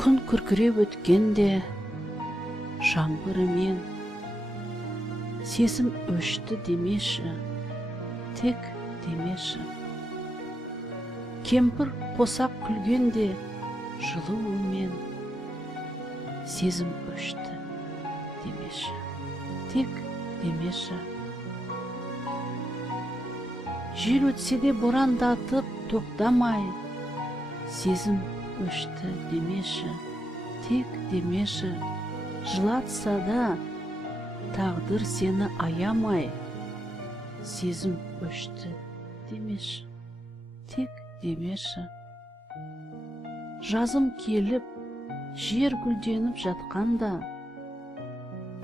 Күн күркіреп өткенде жаңбырымен, сезім өшті демеші, тек демеші. Кемпір қосақ күлгенде жылуымен, сезім өшті демеші, тек демеші. Жел өтсе де борандатып тоқтамай, сезім өшті демеші, тек демеші. Жылатса да тағдыр сені аямай, сезім өшті демеші, тек демеші. Жазым келіп, жер гүлденіп жатқанда,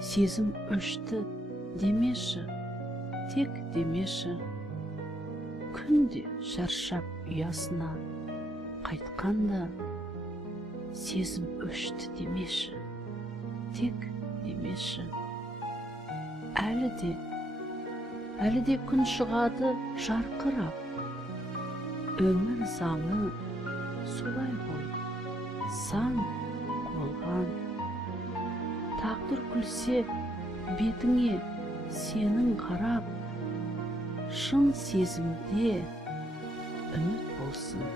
сезім өшті демеші, тек демеші. Күнде шаршап ұясына қайтқанда, сезім өшті демеші, тек демеші. Әлі де күн шығады жарқырап, өмір заңы солай ғой, сан болған. Тағдыр күлсе бетіңе сенің қарап, шын сезімде үміт болсын,